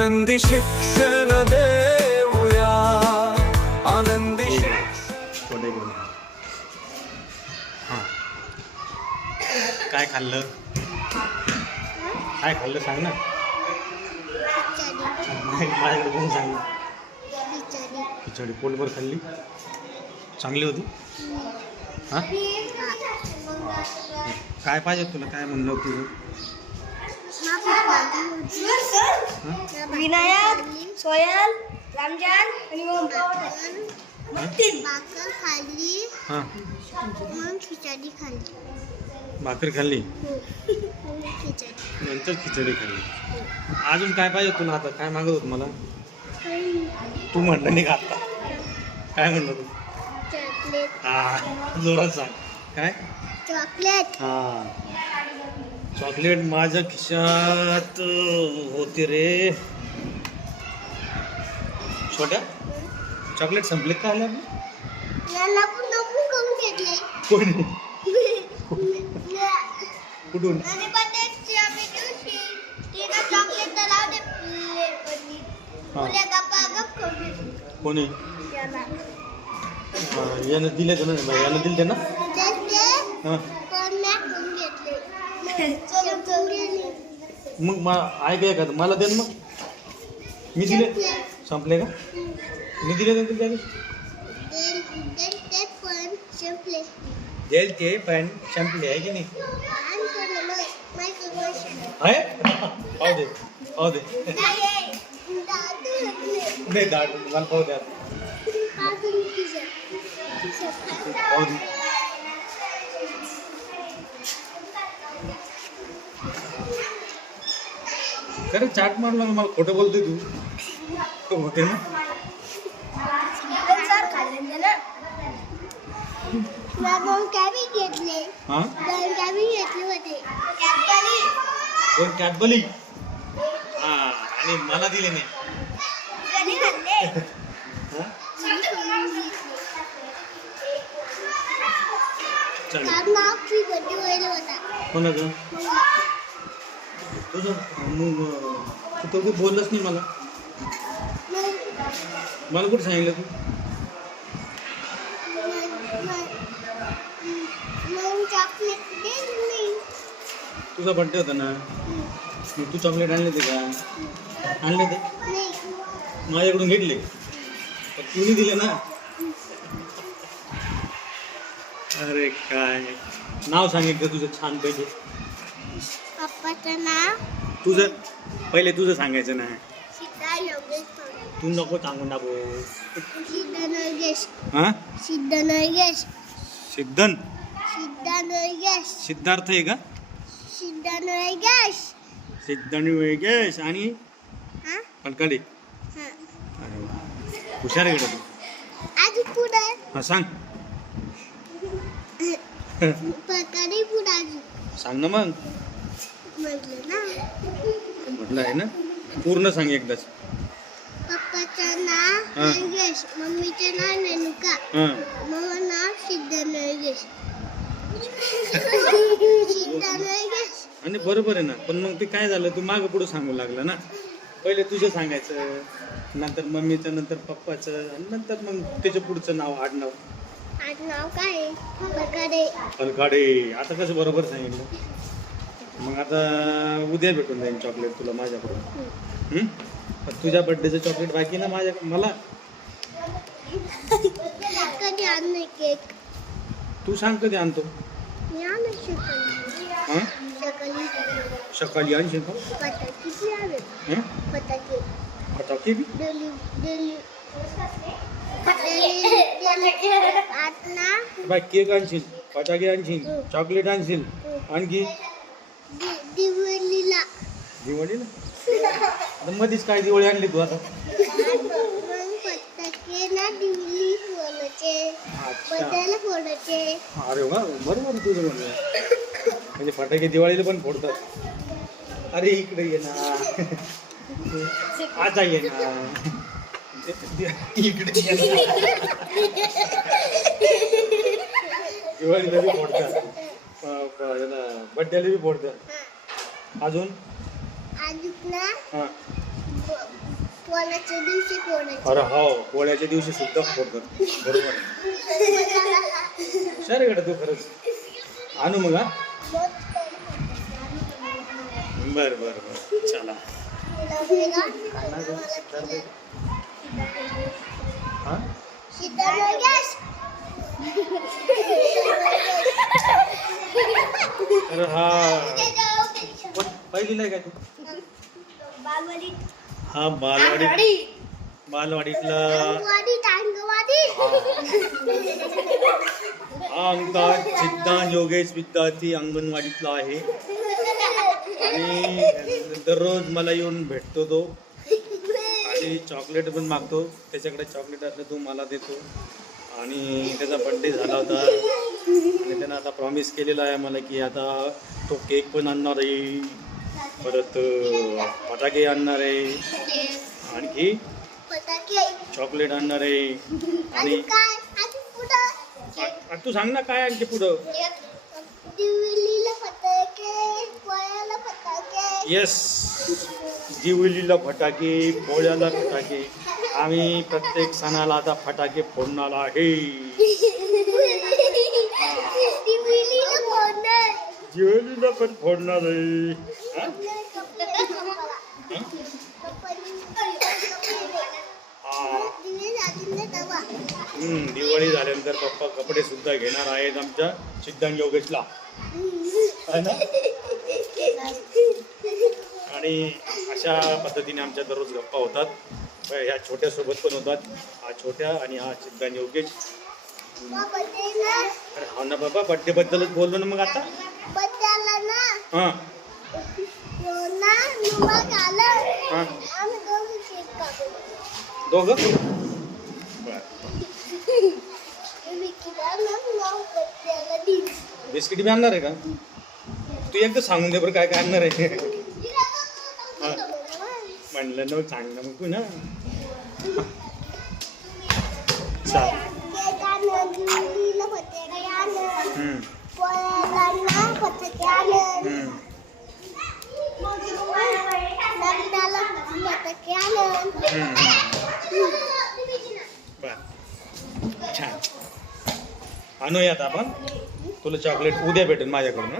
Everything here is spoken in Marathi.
आनंदी शिक्षण देऊया आनंदी हां काय खाल्लं? काय खाल्लं सांग ना. माझ्याकडे कोण सांग ना. खिचडी. पोटभर खाल्ली. चांगली होती. हां? काय पाहिजे तुला? काय म्हणलं तुझं विनायक सोयल रामजान आणि ओम भाकर खाल्ली हां. खिचडी खाल्ली भाकरी खाल्ली? मग खिचडी. नंतर खिचडी खाल्ली. अजून काय पाहिजे तुला आता? काय मागत होत मला? तू म्हणलं नाही का आता? काय म्हणलं तू? चॉकलेट. हा जोरात सांग. काय? चॉकलेट. हा. चॉकलेट माझ्या खिशात होते रे. छोट्या चॉकलेट संपले का घेतले. कोणी? कुठून. हा. कोणी? याला. हा, यानं दिले ना यानं दिले ना? हा. मग मा ऐक का मला दे ना मग मी दिले संपले. का मी दिले ना तुला ते- ते- ते पण संपले. देल ते पण संपले आहे की नाही. आहे पाहू दे पाहू दे नाही, दाट मला पाहू दे आता. अजून खिसा. खिसा खायचा. पाहू दे खरं चाट मारला ना मला खोटं बोलतोय तू. होते ना? दोन कॅबी घेतले. हा? दोन कॅबी घेतले होते. कॅडबरी. कोण कॅटबली हा आणि मला दिले नाही. कधी खाल्ले? हा? होता. कोणाचं? तुझं मग तू तर खूप बोललंच नाही मला. मला कुठं सांगितलं तू? तुझा बड्डे होता ना. मग तू चॉकलेट आणले ते का? आणले ते माझ्याकडून घेतले. तुम्ही दिले ना. अरे काय. नाव सांगितलं तुझं छान पैकी. पप्पाचं नाव? तुझं पहिले तुझं सांगायचं ना. सीता योगेश थोडे. तू नको सांगू नको सिद्ध नरगेश हा? सिद्ध नरगेश सिद्धन? सिद्ध नरगेश सिद्धार्थ आहे का? सिद्ध नरगेश सिद्धन आणि? हा? हा. अरे वा. हुशार आहे तू. पुढे. हा सांग. प्रकारे पुढे सांग ना मग. म्हटलं आहे ना? पूर्ण सांग एकदाच. पप्पाचं नाव हा. मम्मीचं नाव रेणुका हां. नाव सिद्ध सिद्ध आणि बरोबर आहे ना पण मग ते काय झालं तू मागं पुढं सांगू लागलं ना? पहिले तुझं सांगायचं नंतर मम्मीचं नंतर पप्पाचं आणि नंतर मग त्याच्या पुढचं नाव आडनाव. आज नाव काय आहे? पलकाडे आता कसं बरोबर सांगितलं? मग आता उद्या भेटून जाईल चॉकलेट तुला माझ्याकडून. हं? पण तुझ्या बड्डेचं चॉकलेट बाकी ना माझ्या मला? कधी आणलं केक तू सांग कधी आणतो. मी आणलं शकली. हां? शकली सकाळी आणशील का फटाके किती आले. हं? फटाके फटाके बी? Daily daily. आज ना बाय केक आणशील फटाके आणशील चॉकलेट आणशील आणखी? दि- दिवाळीला. दिवाळीला? आता मध्येच काय दिवाळी आणली तू आता? अरे वा बरोबर तुझं म्हणणं. म्हणजे फटाके दिवाळीला पण फोडतात. अरे इकडे ये ना. आता ये ना. इकडे दिवाळीला फोडतात. बड्डेला बी फोडतात हा। अजून? अजून ना हां। पोळ्याच्या दिवशी अरे हो पोळ्याच्या दिवशी सुद्धा फोडतात बरोबर. हुशार आहे गड्या तू खरंच. आणू मग हा? बर बर बर. चला. हा? अरे हा. पहिलीला आहे काय तू? हा बालवाडी. बालवाडीतला. हा आमचा सिद्धांत योगेश विद्यार्थी अंगणवाडीतला आहे. आणि दररोज मला येऊन भेटतो तो. आणि चॉकलेट पण मागतो. त्याच्याकडे चॉकलेट असलं तो मला देतो. आणि त्याचा बड्डे झाला होता. आणि त्यानं आता प्रॉमिस केलेला आहे मला की आता तो केक पण आणणार आहे. परत फटाके आणणार आहे. आणखी चॉकलेट आणणार आहे. आणि तू सांग ना काय आणखी पुढं? दिवलीला येस दिवाळीला फटाके पोळ्याला फटाके. आम्ही प्रत्येक सणाला आता फटाके फोडणार आहे. दिवाळीला पण फोडणार आहे. दिवाळी झाल्यानंतर पप्पा कपडे सुद्धा घेणार आहेत आमच्या सिद्धांत योगेशला. ना? आणि अशा पद्धतीने आमच्या दररोज गप्पा होतात. ह्या छोट्या सोबत पण होतात. हा छोट्या आणि हा सिद्धांत योगेश. अरे हा ना बाबा बड्डे बद्दलच बोललो ना मग आता. हां. हां. दोघं? बिस्किट बी आणणार आहे का? तू एकदा सांगून दे बरं काय काय आणणार आहे. म्हणलं नव सांग ना मग ना छान. आणूया आपण. तुला चॉकलेट उद्या भेटेल माझ्याकडून